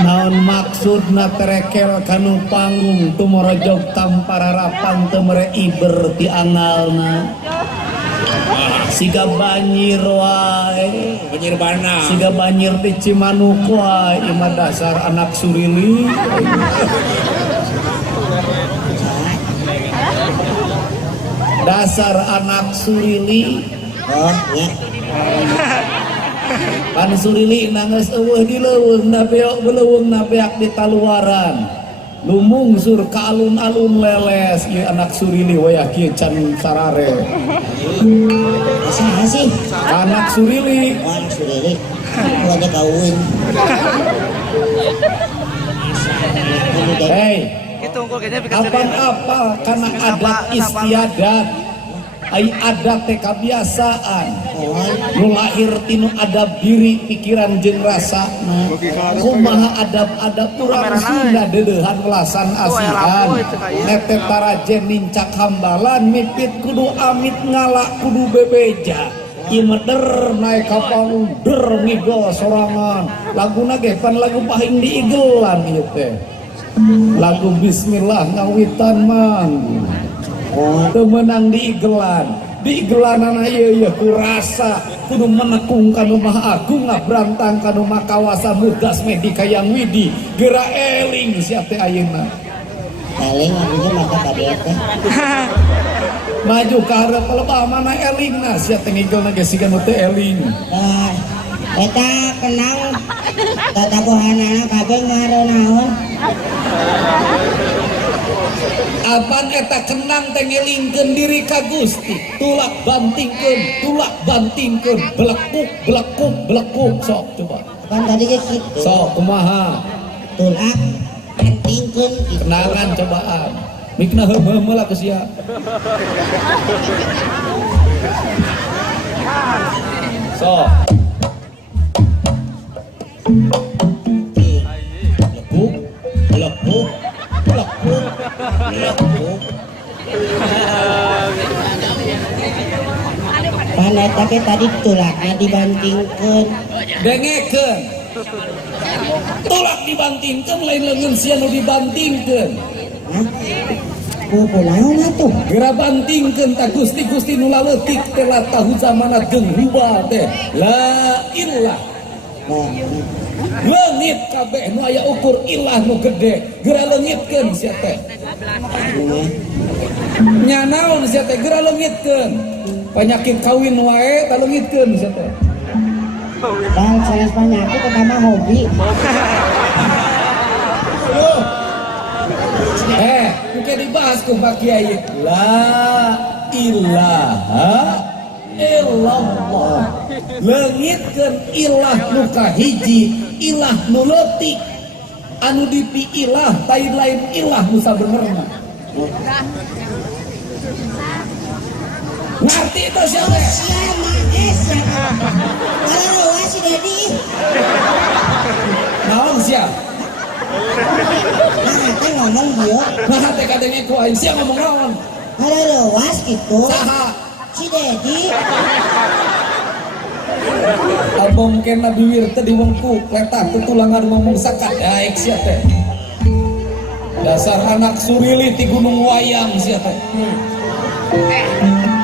Naon maksudna terekel kanu panggung tumorojog tampararapan temere iber ti analna siga banjir wae banjir bana siga banjir di Cimanuk wae imah dasar anak surili dasar anak surili oh ya pan surili nangis eueuh di leuweung na beok beleuweung na beak di taluaran lumungsur ka alun-alun leles ieu anak surili wayah kieu can sarare sih anak surili anak surili keluarga kawin hei apa karena adat istiadat ai adat teh kebiasaan nu lahir tinu adab diri pikiran jeung rasana kumaha adab-adab urang Sunda deudeuhan welasan asihan nete tarajen nincak hambalan mipit kudu amit ngalak kudu bebeja ieu meder naik kapal der ngigol sorangan laguna ge pan lagu pahing diigelan ieu teh lagu bismillah ngawitan mang teu menang diigelan ieu kurasa kudu menekung kanu maha agung ngabrantang kanu makawasa mugas medi kayang widi geura eling sia teh ayeuna eling anu maka kabeh teh maju ka hareup lebah mana elingna sia teh ngigelna ge siga nu teu eling eta kenang tatabuhanana kabeh ngarenaon apan eta kenang teh ngelingkeun diri ka Gusti tulak bantingkeun blekuk sok coba kan tadi ge kitu sok kumaha tulak bantingkeun kenangan cobaan mikna heuh-heuh lah kesia sok pan eta ge tadi tulakna dibantingkeun dengekeun tulak dibantingkeun lain leungeun sia nu dibantingkeun kunaon atuh geura bantingkeun ta Gusti nu laleutik teh tahu zamana geung hubal teh la ilah leungit kabeh nu aya ukur ilah nu gede geura leungitkeun sia teh nya naon sia teh geura leungitkeun penyakit kawin wae ta leungitkeun sia teh bang sanes penyakit pertama hobi bukan dibahas ku Pak Kiai la ilaha illallah leungitkeun ilah nu kahiji ilah nu leutik anu dipi ilah lain ilah nu sabenerna ngerti itu siapa? Kalau si Dedi naon sia? nah teh ngomong dia Nah teh kadenge ku aing sia ngomong naon? ada lewas gitu Saha? si Dedi Abong kena biwir teh diwengku letak tutulangan ngomong sakat daek sia teh dasar anak surili ti gunung wayang sia teh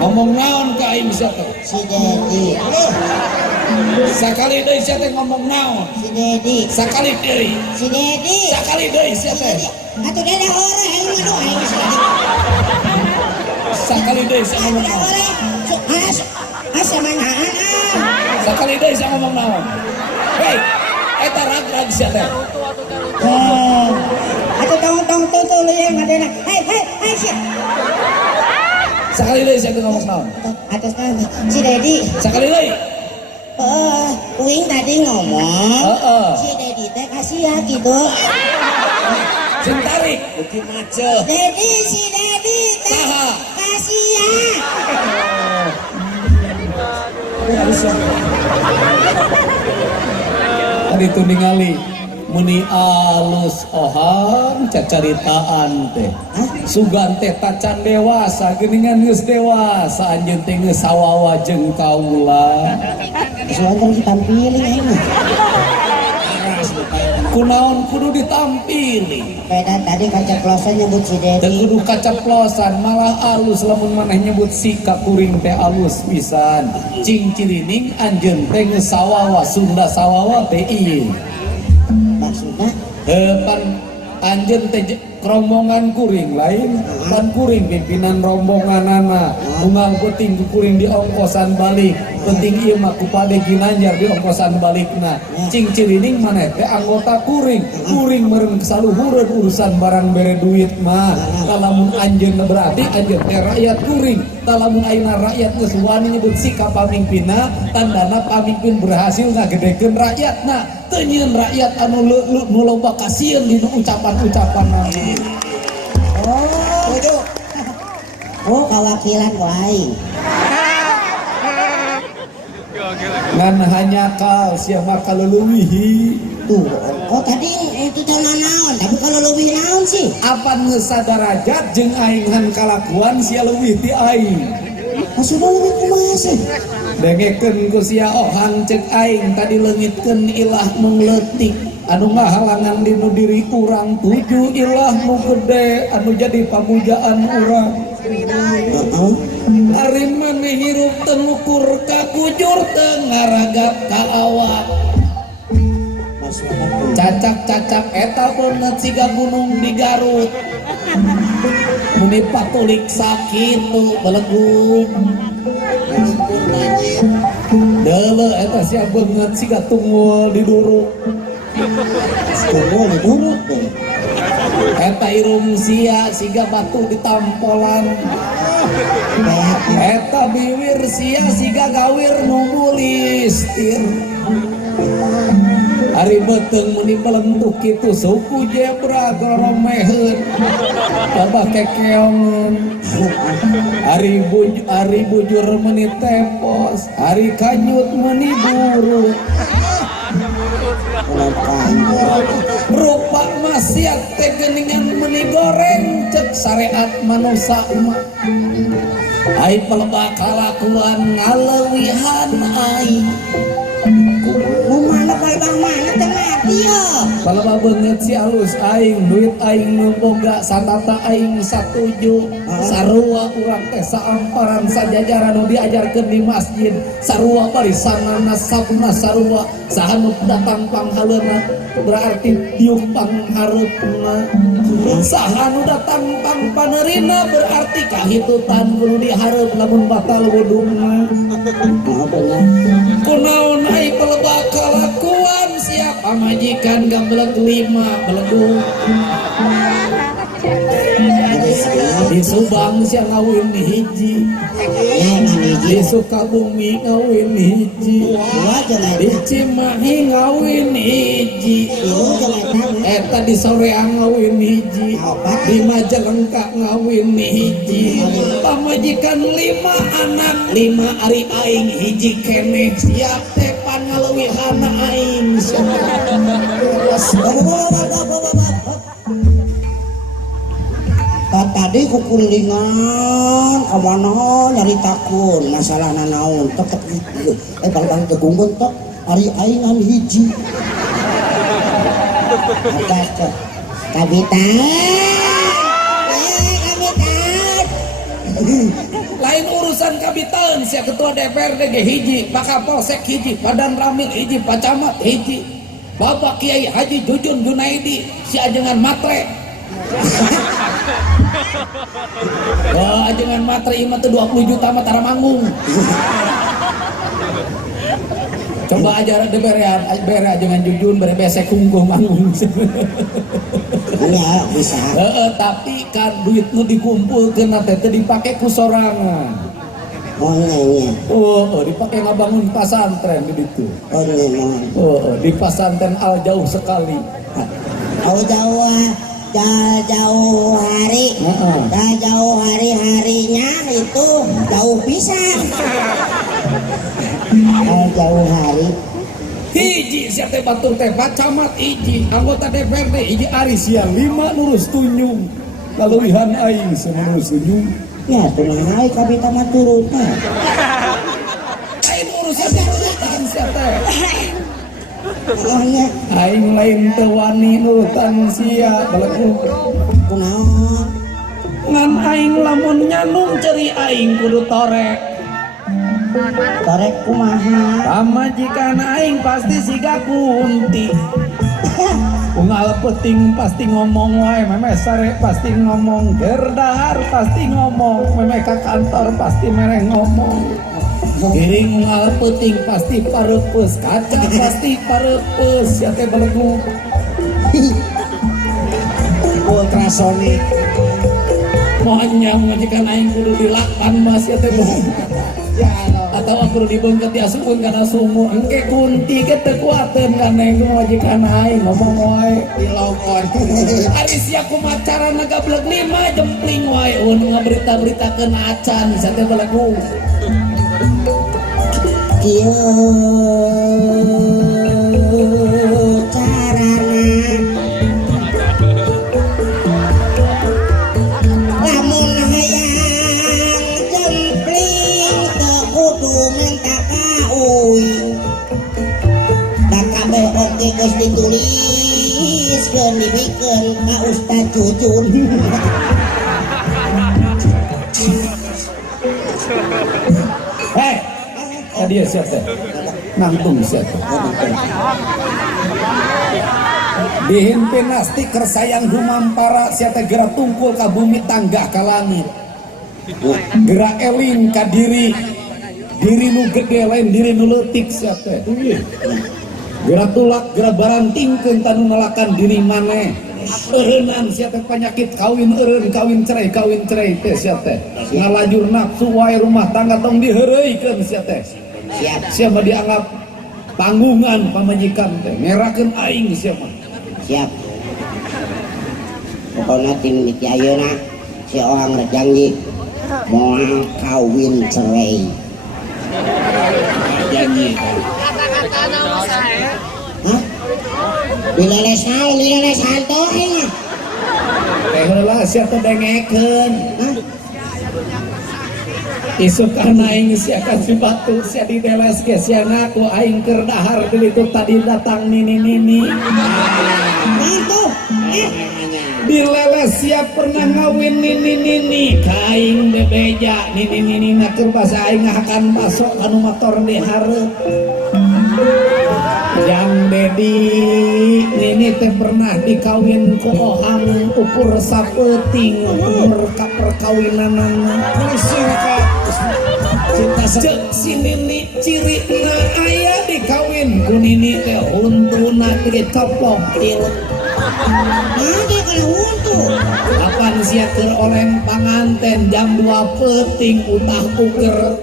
ngomong naon ka aing sia teh si Dedi sakali deui sia teh ngomong naon si Dedi sakali deui sakali deui sia teh atuh dede ora aing mah doa sakali deui sia ngomong naon asa manaan sakali deui sia ngomong naon hei eta rag-rag sia teh atuh tong tuh yang ngadena hei sia Sakali deui saya ngomong naon. Atas nama si Dedi. Sakali deui. Uing tadi ngomong. Si Dedi teh kasihan gitu. Sing tarik beuki mace. Dedi si Dedi teh kasihan. Tadi itu ningali muni alus ohan cacaritaan teh sugan teh tacan dewasa geuningan geus dewasa anjeun teh geus sawawa jeung kaula Soalnya ditampilin ini. kunaon kudu ditampili Beda tadi kaceplosan nyebut si teu Dedi. kudu kaceplosan malah alus lamun maneh nyebut sikap kuring teh alus pisan cing cirining anjeun teh geus sawawa Sunda sawawa teh ieu Maksudnya pan anjeun teh rombongan kuring lain pan kuring pimpinan rombongan anak unggal penting kuring di ongkosan balik penting ieu mah ku pade Ginanjar di ongkosan balikna cing cirining maneh teh anggota kuring meureun saluhureun urusan barang bere duit mah lamun anjeun berarti anjeun teh rakyat kuring lamun ayeuna rakyat geus wani nyebut sikap pamimpinna tandana pamimpin berhasil ngagedekeun rakyatna teu nyieun rakyat anu nu loba kasieun dina ucapan-ucapanna. Oh kawakilan lain. Ngan hanya kal siapa kaluluwihi Tuh, oh tadi itu jangan naon, tapi kalau lebih naon sih? apa ngesadarajat jeung aing han kalakuan sia leuwih ti aing Maksudnya lebih kumaha sih? dengekeun ku sia ohang cek aing tadi leungitkeun ilah nu leutik anu ngahalangan dinu diri urang tujuh ilah nu gede anu jadi pamujaan urang hari maneh hirup teu ngukur ka kujur teu ngaragap ka awak cacak-cacak eta beungeut siga gunung di Garut muni patulik sakitu belegu deuleu eta sia beungeut siga tunggul di duruk tuh. eta irung sia siga batu ditampolan eta biwir sia siga gawir nu bulistir hari beteng muni pelentuk kitu suku jebra goromeheun babah kekeongeun hari bujur meni tepos hari kanyut meni buruk rupa maksiat teh geuningan meni goreng cek syariat manusia mah ai pelebak kalakuan ngaleuwihan ai Mana kalau bang mana teh mati yo. palebak beungeut si alus aing duit aing nu boga satata aing satuju sarua urang teh saamparan sajajaran nu diajarkeun di masjid sarua barisanana sabna sarua saha nu datang panghaleuna berarti tiup pangharupna saha nu datang pangpaneurina berarti kahitutan kudu dihareup lamun batal wuduna kunaon ai pelebak kalakuan siapa majikan gambeleg 5 belegu di Subang sia ngawin hiji di Sukabumi ngawin hiji di Cimahi ngawin hiji eta di Soreang ngawin hiji di Majalengka ngawin hiji pamajikan 5 anak 5 ari aing hiji keneh siap teh pangaleuwihana aing Tadi kukulingan kamana nyari takun masalah naon tetep itu bang tegunggun tok ari aingan hiji ada kabitan lain urusan kabitan sia ketua DPRD ge hiji Pak Kapolsek hiji Badan Ramil hiji Pak Camat hiji Bapak Kiai Haji Jujun Junaidi si ajengan matre wah ajengan matre imah tuh 20 juta mah tara manggung coba aja bere ajengan Jujun bere besek kungkuh manggung Iya bisa. Tapi kan duit nu dikumpulkeun teh teu dipake ku sorangan. Oh iya. Dipake ngabangun pasantren di ditu. Oh iya. Di pasantren Al jauh sekali. Jauh hari. Jauh hari-harinya itu jauh pisan. Jauh hari. Hiji sia teh batur teh camat hiji, anggota DPRD hiji ari sia 5 nurus tunjung. Laluihan aing nurus tunjung. Ya kumaha ai kabita mah turutna. Aing urus turutan sia teh. Allahnya Aing lain teu wani nurutan sia baleku. kunaon? Ngan aing lamun nyanung ceri aing kudu torek. Torek kumaha? Pamajikan aing pasti siga kunti. Unggal peting pasti ngomong wae, meme sare pasti ngomong, gerdahar pasti ngomong, meme ka kantor pasti mereh ngomong. Giring unggal peting pasti pareupes, kaca pasti pareupes, ya teh belegu. Ultrasonic. Mohon majikan aing kudu dilakpan mas ya teh belegu. Atau aku dibengket ya sukun karena sumur engke kunti ke teu kuateun kana majikan aing ngomong wae dilongkon. Ari sia kumacara nagablek 5 jempling wae ngaberita-beritakeun acan sia teh belegu. Kieu carana lamun hayang jempling teu kudu minta kauy. Da kabeh oge geus dituliskeun dibikeun ka Ustaz Cucun. Dia siapa? Nangtung siapa? Dihimpin nasti kersayang humampara siapa gerak tungkul ka bumi tangga ka langit. Gerak eling ka diri nu gede lain diri nu leutik siapa? Gerak tulak gerak barantingkeun tanu ngalakan diri maneh. Eueunan siapa penyakit kawin cerai teh siapa? Ngalajur nafsu wae rumah tangga tong diheureuykeun siapa? Siapa dianggap tanggungan pamajikan teh ngerakeun aing siapa? Siap. Pokoknya tim di ayeuna si orang rek janji moal kawin cerai. Janji. Hah? Dileles hantu aing. Teh heula sia teh dengekeun. Hah? Isuk aing sia ka si batu sia dideles ge sia ngaku aing keur dahar deui itu tadi datang nini. Mantu. Dileles sia pernah ngawin nini kaing bebeja nini keur basa aing ngahakan masuk anu motor di hareup. Yang dedi nini teh pernah dikawin ku ohang ukur sapeuting umur ka perkawinanana. Singkat cinta cek si nini cirina aya dikawin ku nini teh untuna ge coplok til. Mangke kana huntu. Kapan sia keur oleng panganten jam 2 peuting utah uker.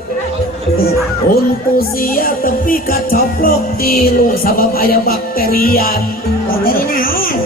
Untu sia tepi kacoplok tilu sabab aya bakterian. Bakteri naon?